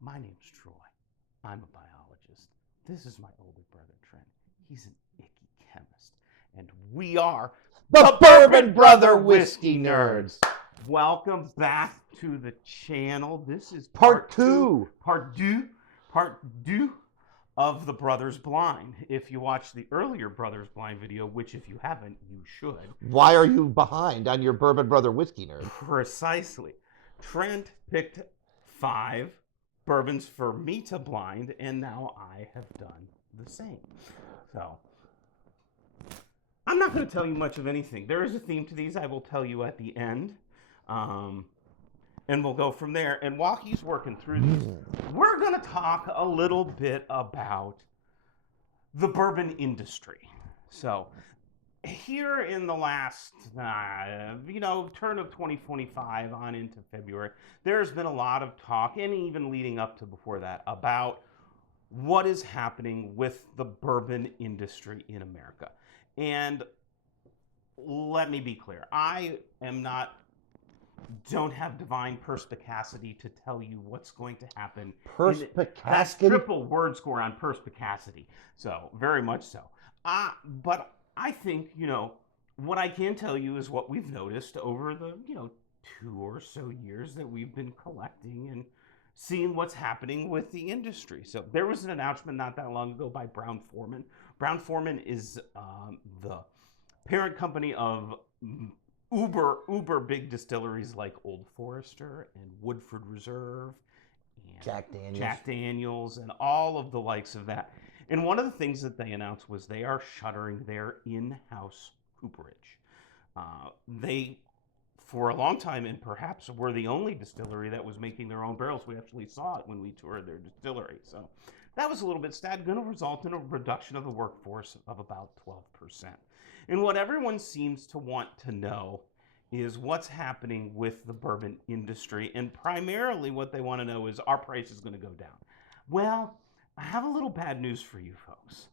My name's Troy. I'm a biologist. This is my older brother, Trent. He's an icky chemist. And we are The Bourbon Brother Whiskey Nerds. Welcome back to the channel. This is Part two of The Brothers Blind. If you watched the earlier Brothers Blind video, which if you haven't, you should. Why are you behind on your Bourbon Brother Whiskey Nerd? Precisely. Trent picked 5 bourbons for me to blind, and now I have done the same. So, I'm not going to tell you much of anything. There is a theme to these. I will tell you at the end. And we'll go from there. And while he's working through these, we're going to talk a little bit about the bourbon industry. So, here in the last, turn of 2025 on into February, there's been a lot of talk, and even leading up to before that, about what is happening with the bourbon industry in America. And let me be clear, I don't have divine perspicacity to tell you what's going to happen. Perspicacity? That's triple word score on perspicacity. So, very much so. But I think, what I can tell you is what we've noticed over the, 2 or so years that we've been collecting and seeing what's happening with the industry. So there was an announcement not that long ago by Brown-Forman. Brown-Forman is the parent company of uber big distilleries like Old Forester and Woodford Reserve and Jack Daniels and all of the likes of that. And one of the things that they announced was they are shuttering their in-house cooperage. They, for a long time, and perhaps were the only distillery that was making their own barrels. We actually saw it when we toured their distillery. So that was a little bit sad, going to result in a reduction of the workforce of about 12%. And what everyone seems to want to know is what's happening with the bourbon industry. And primarily what they want to know is, our price is going to go down. Well, I have a little bad news for you folks.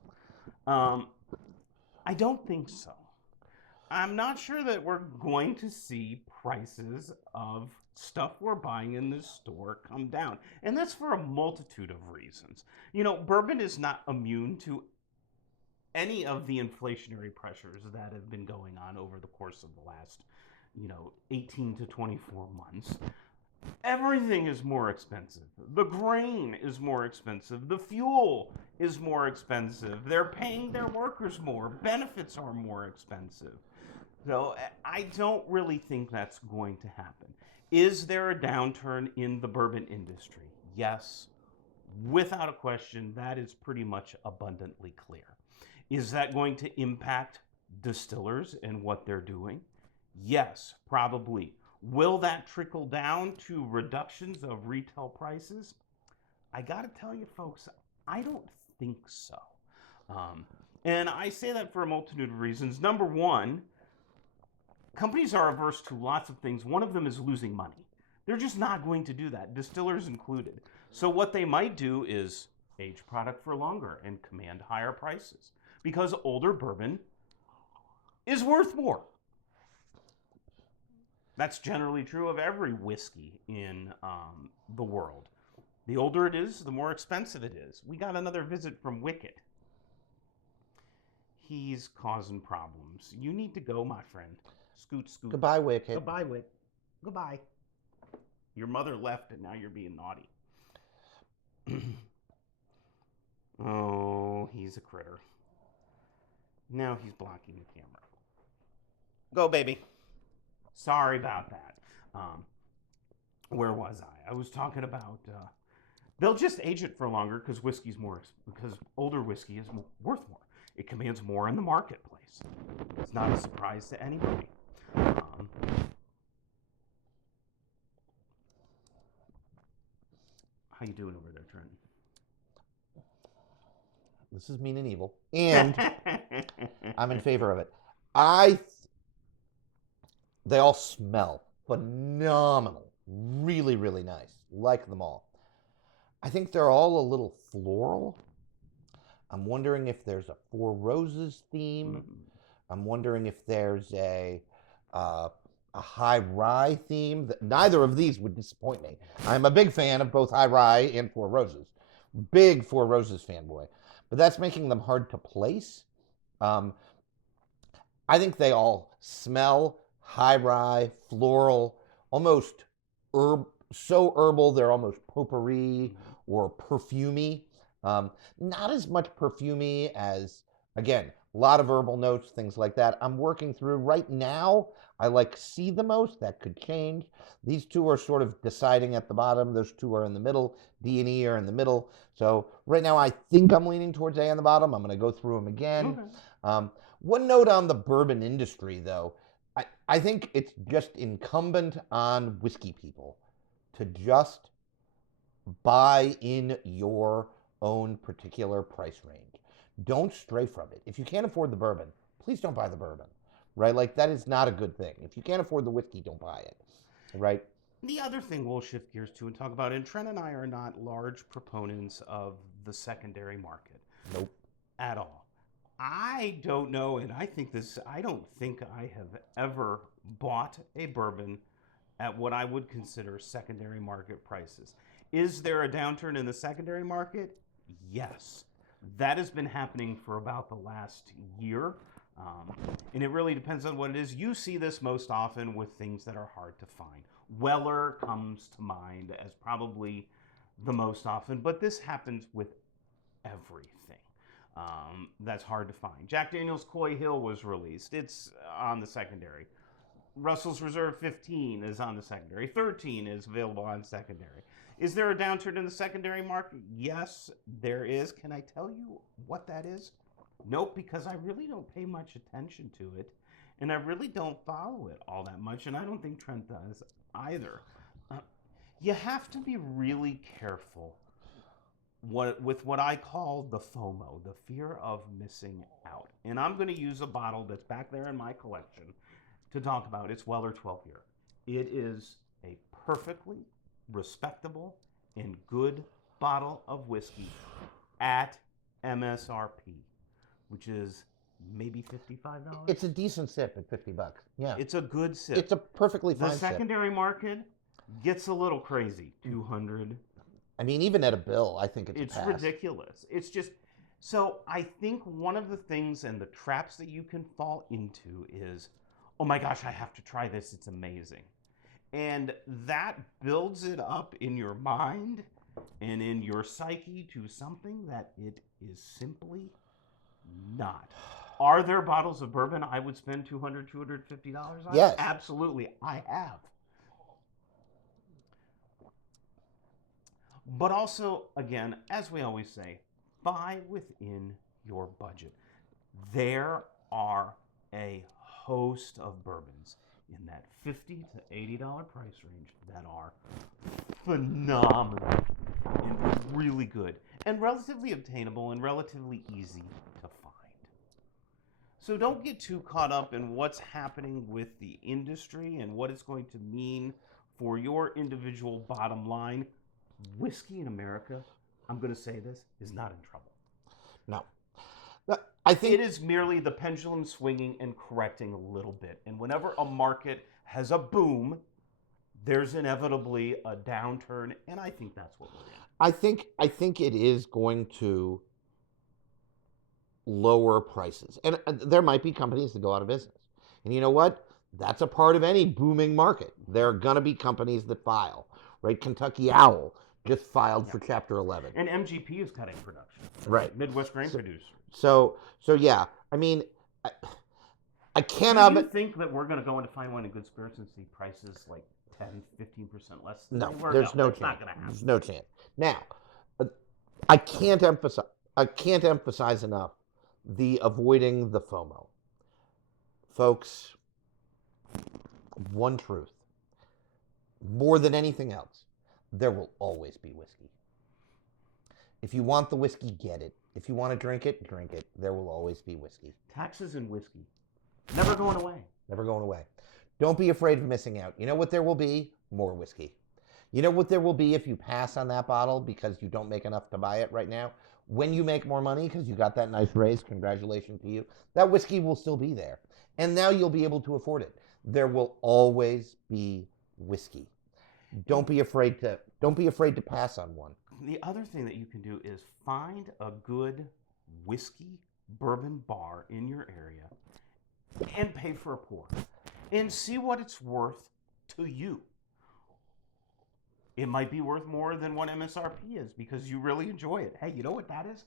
I don't think so. I'm not sure that we're going to see prices of stuff we're buying in the store come down. And that's for a multitude of reasons. Bourbon is not immune to any of the inflationary pressures that have been going on over the course of the last, 18 to 24 months. Everything is more expensive. The grain is more expensive. The fuel is more expensive. They're paying their workers more. Benefits are more expensive. So I don't really think that's going to happen. Is there a downturn in the bourbon industry? Yes. Without a question, that is pretty much abundantly clear. Is that going to impact distillers and what they're doing? Yes, probably. Will that trickle down to reductions of retail prices? I got to tell you, folks, I don't think so. And I say that for a multitude of reasons. Number one, companies are averse to lots of things. One of them is losing money. They're just not going to do that, distillers included. So what they might do is age product for longer and command higher prices, because older bourbon is worth more. That's generally true of every whiskey in the world. The older it is, the more expensive it is. We got another visit from Wicket. He's causing problems. You need to go, my friend. Scoot. Goodbye, Wicket. Goodbye, Wick. Goodbye. Your mother left and now you're being naughty. Oh, he's a critter. Now he's blocking the camera. Go, baby. Sorry about that. Where was I? I was talking about they'll just age it for longer because because older whiskey is worth more. It commands more in the marketplace. It's not a surprise to anybody. How you doing over there, Trent? This is mean and evil, and I'm in favor of it. They all smell phenomenal. Really, really nice. Like them all. I think they're all a little floral. I'm wondering if there's a Four Roses theme. I'm wondering if there's a a high rye theme. Neither of these would disappoint me. I'm a big fan of both high rye and Four Roses. Big Four Roses fanboy. But that's making them hard to place. Um, I think they all smell high rye, floral, almost so herbal they're almost potpourri or perfumey. Not as much perfumey as, again, a lot of herbal notes, things like that. I'm working through right now. I like C the most. That could change. These two are sort of deciding at the bottom. Those two are in the middle. D and E are in the middle. So right now I think I'm leaning towards A on the bottom. I'm going to go through them again. Okay. One note on the bourbon industry, though. I think it's just incumbent on whiskey people to just buy in your own particular price range. Don't stray from it. If you can't afford the bourbon, please don't buy the bourbon, right? Like, that is not a good thing. If you can't afford the whiskey, don't buy it, right? The other thing we'll shift gears to and talk about, and Trent and I are not large proponents of the secondary market. Nope. At all. I don't know, and I don't think I have ever bought a bourbon at what I would consider secondary market prices. Is there a downturn in the secondary market? Yes. That has been happening for about the last year. And it really depends on what it is. You see this most often with things that are hard to find. Weller comes to mind as probably the most often, but this happens with everything. That's hard to find. Jack Daniel's Coy Hill was released. It's on the secondary. Russell's Reserve 15 is on the secondary. 13 is available on secondary. Is there a downturn in the secondary market? Yes, there is. Can I tell you what that is? Nope, because I really don't pay much attention to it, and I really don't follow it all that much, and I don't think Trent does either. You have to be really careful with what I call the FOMO, the fear of missing out. And I'm going to use a bottle that's back there in my collection to talk about. It's Weller 12 Year. It is a perfectly respectable and good bottle of whiskey at MSRP, which is maybe $55. It's a decent sip at $50. Yeah. It's a good sip. It's a perfectly The fine sip. secondary market gets a little crazy. 200. I mean, even at a bill, I think it's a pass. Ridiculous. It's just, so I think one of the things and the traps that you can fall into is, oh my gosh, I have to try this. It's amazing. And that builds it up in your mind and in your psyche to something that it is simply not. Are there bottles of bourbon I would spend $200, $250 on? Yes. Absolutely. I have. But also, again, as we always say, buy within your budget. There are a host of bourbons in that $50 to $80 price range that are phenomenal and really good and relatively obtainable and relatively easy to find. So don't get too caught up in what's happening with the industry and what it's going to mean for your individual bottom line. Whiskey in America, I'm going to say this, is not in trouble. No. I think it is merely the pendulum swinging and correcting a little bit. And whenever a market has a boom, there's inevitably a downturn, and I think that's what we're in. I think it is going to lower prices. And there might be companies that go out of business. And you know what? That's a part of any booming market. There are going to be companies that file, right? Kentucky Owl just filed for Chapter 11. And MGP is cutting production. Right. Midwest Grain Producer. So yeah, I mean, I can't... Do you think that we're going to go into fine wine and good spirits and see prices like 10, 15% less? No, there's no chance. Not going to happen. There's no chance. Now, I can't emphasize enough the avoiding the FOMO. Folks, one truth. More than anything else, there will always be whiskey. If you want the whiskey, get it. If you want to drink it, drink it. There will always be whiskey. Taxes and whiskey. Never going away. Never going away. Don't be afraid of missing out. You know what there will be? More whiskey. You know what there will be if you pass on that bottle because you don't make enough to buy it right now? When you make more money because you got that nice raise, congratulations to you, that whiskey will still be there. And now you'll be able to afford it. there will always be whiskey. Don't be afraid to pass on one. The other thing that you can do is find a good whiskey bourbon bar in your area and pay for a pour and see what it's worth to you. It might be worth more than what MSRP is because you really enjoy it. Hey, you know what that is?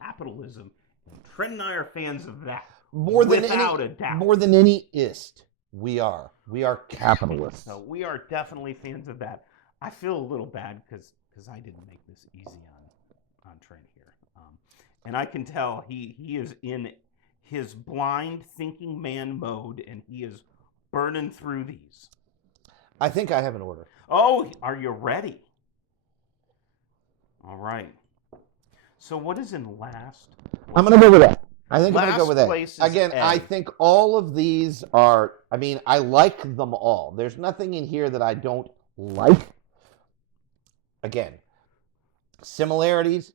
Capitalism. Trent and I are fans of that. Without a doubt. More than any ist, we are capitalists. So we are definitely fans of that. I feel a little bad because I didn't make this easy on Trent here. And I can tell he is in his blind thinking man mode and he is burning through these. I think I have an order. Oh, are you ready? All right. So what is in last? I'm going to go with that. I think I'm going to go with that. Place is Again, A. I think all of these are, I mean, I like them all. There's nothing in here that I don't like. Again, similarities,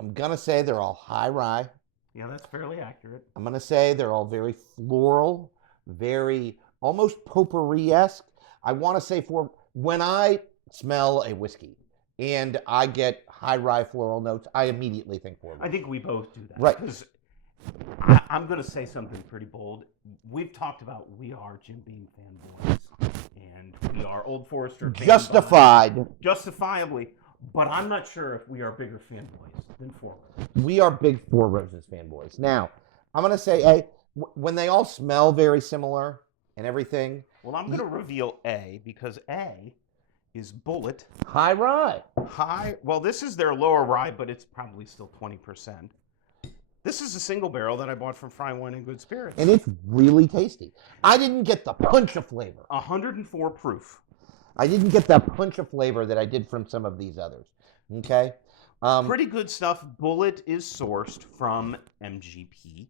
I'm going to say they're all high rye. Yeah, that's fairly accurate. I'm going to say they're all very floral, very almost potpourri-esque. I want to say for when I smell a whiskey and I get high rye floral notes, I immediately think for I think we both do that. Right. Because I'm going to say something pretty bold. We've talked about we are Jim Beam fanboys and we are Old Forester fanboys. Justifiably. But I'm not sure if we are bigger fanboys than Four Roses. We are big Four Roses fanboys. Now, I'm going to say, hey, when they all smell very similar and everything. Well, I'm going to reveal A because A is Bullet. High rye. Well, this is their lower rye, but it's probably still 20%. This is a single barrel that I bought from Fry Wine and Good Spirits. And it's really tasty. I didn't get the punch of flavor. 104 proof. I didn't get that punch of flavor that I did from some of these others. Okay? Pretty good stuff. Bullet is sourced from MGP.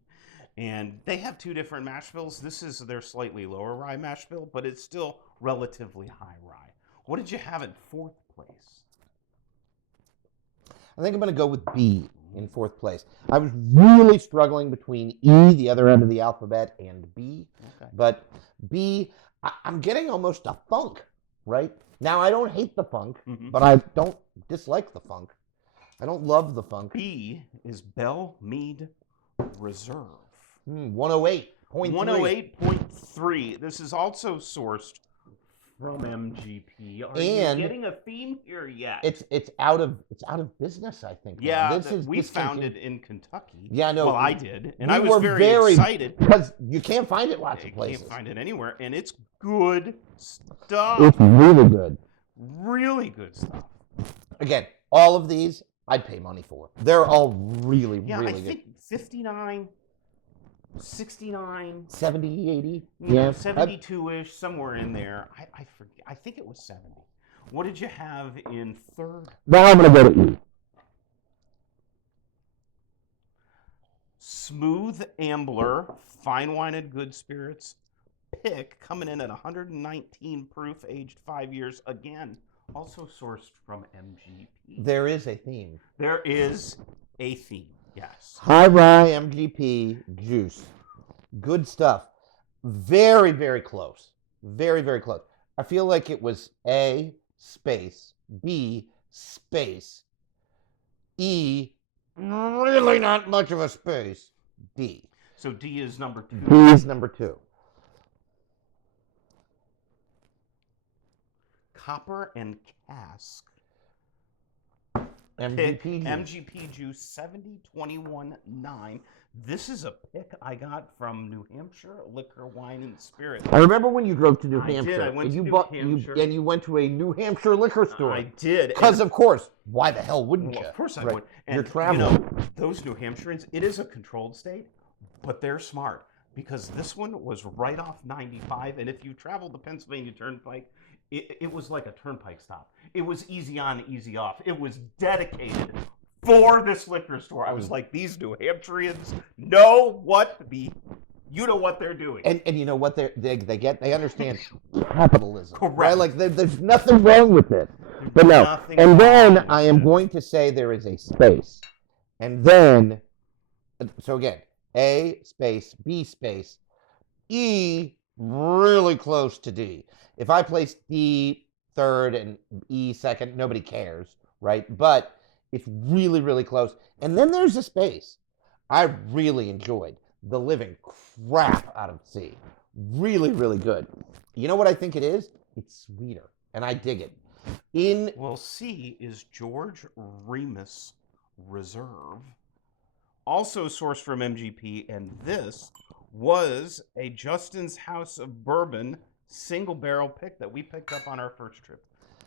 And they have two different mash bills. This is their slightly lower rye mash bill, but it's still relatively high rye. What did you have in fourth place? I think I'm going to go with B in fourth place. I was really struggling between E, the other end of the alphabet, and B. Okay. But B, I'm getting almost a funk, right? Now, I don't hate the funk, but I don't dislike the funk. I don't love the funk. B is Bell Mead Reserve. 108.3. 108.3. This is also sourced from MGP. Are you getting a theme here yet? It's out of business, I think. Yeah, we found it in Kentucky. Yeah, no. Well, I did, and I was very excited because you can't find it lots of places. You can't find it anywhere, and it's good stuff. It's really good. Really good stuff. Again, all of these I'd pay money for. They're all really, really good. I think 59. 69, 70, 80, 72-ish, somewhere in there. I forget. I think it was 70. What did you have in third? Now I'm going to go to E. Smooth Ambler, Fine Wine and Good Spirits, pick coming in at 119 proof, aged 5 years. Again, also sourced from MGP. There is a theme. There is a theme. Yes. High rye MGP juice. Good stuff. Very, very close. Very, very close. I feel like it was A space, B space, E, really not much of a space, D. So D is number 2. D is number 2. Copper and Cask. MGP juice 70-21-9. This is a pick I got from New Hampshire Liquor, Wine, and Spirits. I remember when you drove to New Hampshire. I did. I went to New Hampshire. And you went to a New Hampshire liquor store. I did. Because, of course, why the hell wouldn't you? Of course I would. And, you're traveling. Those New Hampshireans, it is a controlled state, but they're smart. Because this one was right off 95, and if you travel the Pennsylvania Turnpike, it was like a turnpike stop. It was easy on, easy off. It was dedicated for this liquor store. I was like, these New Hampshireans know what they're doing. And you know what they understand capitalism. Correct. Right? Like there's nothing wrong with it. But no. And then I am going to say there is a space. And then, so again, A space, B space, E really close to D. If I place D third and E second, nobody cares, right? But it's really, really close. And then there's a space. I really enjoyed the living crap out of C. Really, really good. You know what I think it is? It's sweeter, and I dig it. Well, C is George Remus Reserve, also sourced from MGP, and this was a Justin's House of Bourbon single barrel pick that we picked up on our first trip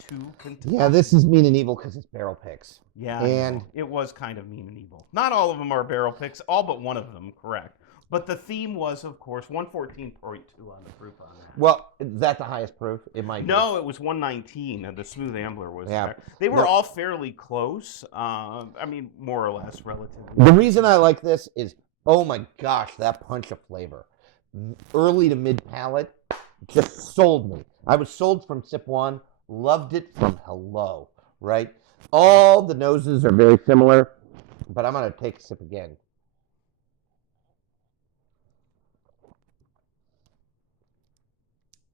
to Kentucky. Yeah, this is mean and evil because it's barrel picks. Yeah, and it was kind of mean and evil. Not all of them are barrel picks, all but one of them, correct. But the theme was, of course, 114.2 on the proof on that. Well, is that the highest proof? It might be. No, it was 119. The Smooth Ambler was Yeah. there. They were No. all fairly close. I mean, more or less, relatively. The reason I like this is, oh my gosh, that punch of flavor. Early to mid palate just sold me. I was sold from sip one, loved it from hello, right? All the noses are very similar, but I'm going to take a sip again.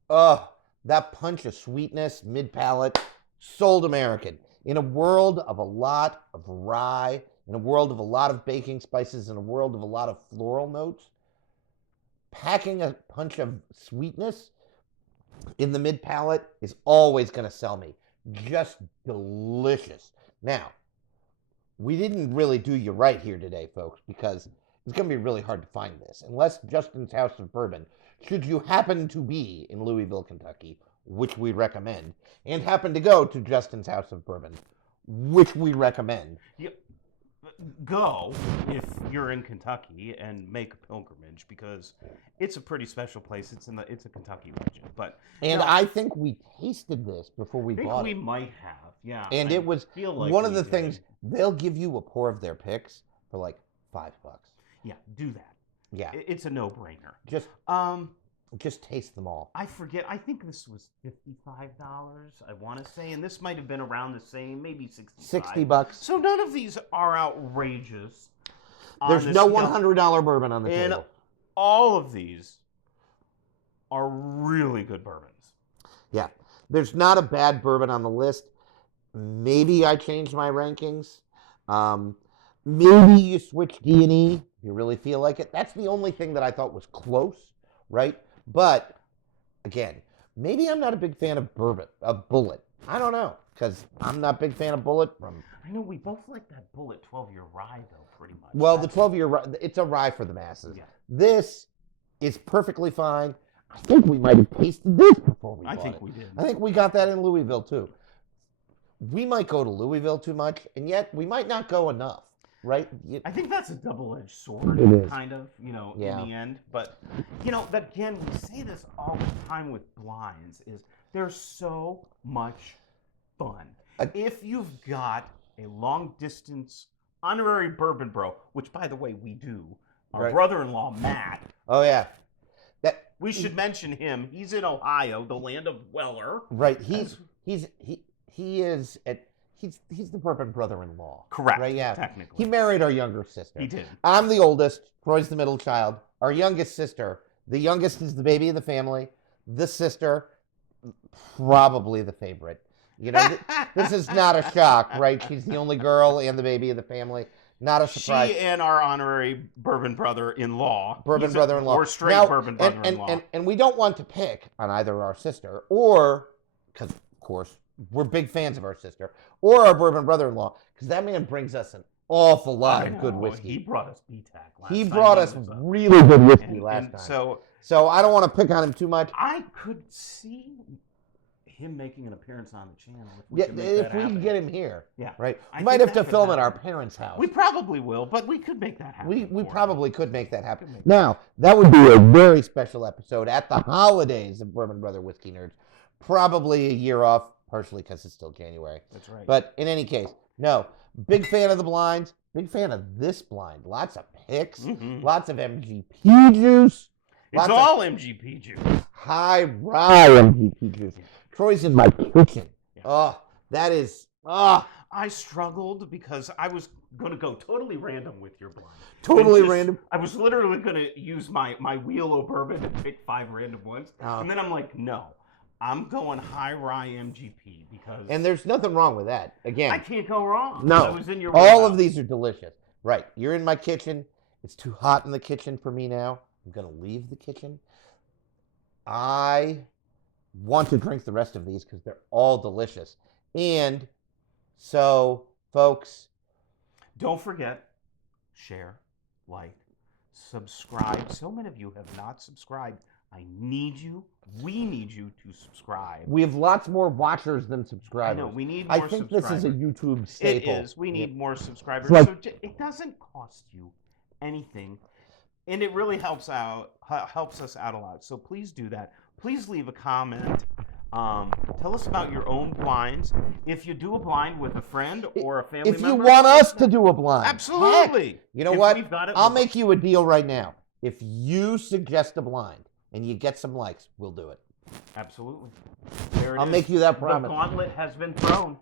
Oh, that punch of sweetness, mid palate, sold American. In a world of a lot of rye, in a world of a lot of baking spices, in a world of a lot of floral notes, packing a punch of sweetness in the mid palate is always going to sell me. Just delicious. Now, we didn't really do you right here today, folks, because it's going to be really hard to find this. Unless Justin's House of Bourbon, should you happen to be in Louisville, Kentucky, which we recommend, and happen to go to Justin's House of Bourbon, which we recommend. Go if you're in Kentucky and make a pilgrimage, because it's a pretty special place. It's a Kentucky region, but I think we tasted this before we bought we it. might have, yeah. And it was one of the things. They'll give you a pour of their picks for like $5. Yeah, do that. Yeah, it's a no-brainer. Just taste them all. I forget. I think this was $55. I want to say, and this might have been around the same, maybe $60. So none of these are outrageous. There's no $100 bourbon on the and table. All of these are really good bourbons. Yeah, there's not a bad bourbon on the list. Maybe I changed my rankings. Maybe you switch D and E. You really feel like it. That's the only thing that I thought was close, right? But again, maybe I'm not a big fan of Bullet. I don't know, because I'm not a big fan of Bullet. I know we both like that Bullet 12-year rye, though, pretty much. Well, the 12-year rye, it's a rye for the masses. Yeah. This is perfectly fine. I think we might have tasted this before we bought it. I think we did. I think we got that in Louisville, too. We might go to Louisville too much, and yet we might not go enough. Right? I think that's a double-edged sword, kind of, in the end. But, again, we say this all the time with blinds, is they're so much fun. If you've got a long-distance honorary bourbon bro, which, by the way, we do, our brother-in-law, Matt. Oh, yeah. We should mention him. He's in Ohio, the land of Weller. Right. He's the bourbon brother-in-law. Correct. Right, yeah. Technically. He married our younger sister. He did. I'm the oldest. Troy's the middle child. Our youngest sister. The youngest is the baby of the family. This sister, probably the favorite. This is not a shock, right? She's the only girl and the baby of the family. Not a surprise. She and our honorary bourbon brother-in-law. Brother-in-law. Or straight bourbon brother-in-law. And we don't want to pick on either our sister or, because, of course, we're big fans of our sister, or our bourbon brother-in-law, because that man brings us an awful lot of good whiskey. He brought us BTAC last time. He brought us really good whiskey last time. So I don't want to pick on him too much. I could see him making an appearance on the channel if we can get him here. Yeah. Right. We might have to film at our parents' house. We probably will, but we could make that happen. We probably could make that happen. Now, that would be a very special episode at the holidays of Bourbon Brother Whiskey Nerds. Probably a year off. Partially because it's still January. That's right. But in any case, no. Big fan of the blinds. Big fan of this blind. Lots of picks. Mm-hmm. Lots of MGP juice. It's all MGP juice. High rye MGP juice. Troy's in my kitchen. Yeah. Oh, that is... Oh. I struggled because I was going to go totally random with your blind. Totally random. I was literally going to use my wheel of bourbon and pick 5 random ones. And then I'm like, no, I'm going high rye MGP because. And there's nothing wrong with that. Again, I can't go wrong. No. I was in your all wheelhouse. of these are delicious. Right. You're in my kitchen. It's too hot in the kitchen for me now. I'm going to leave the kitchen. I want to drink the rest of these because they're all delicious. And so, folks, don't forget, share, like, subscribe. So many of you have not subscribed. I need you. We need you to subscribe. We have lots more watchers than subscribers. I know. We need more subscribers. I think this is a YouTube staple. It is. We need more subscribers. Like, so it doesn't cost you anything, and it really helps us out a lot. So please do that. Please leave a comment. Tell us about your own blinds. If you do a blind with a friend or a family member. If you want us to do a blind. Absolutely. Heck, you know what? I'll make you a deal right now. If you suggest a blind and you get some likes, we'll do it. Absolutely. I'll make you that promise. The gauntlet has been thrown.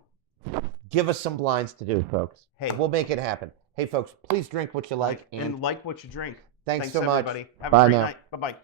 Give us some blinds to do, folks. Hey, we'll make it happen. Hey, folks, please drink what you like. And like what you drink. Thanks so much. Everybody. Have Bye a great now. night. Bye-bye.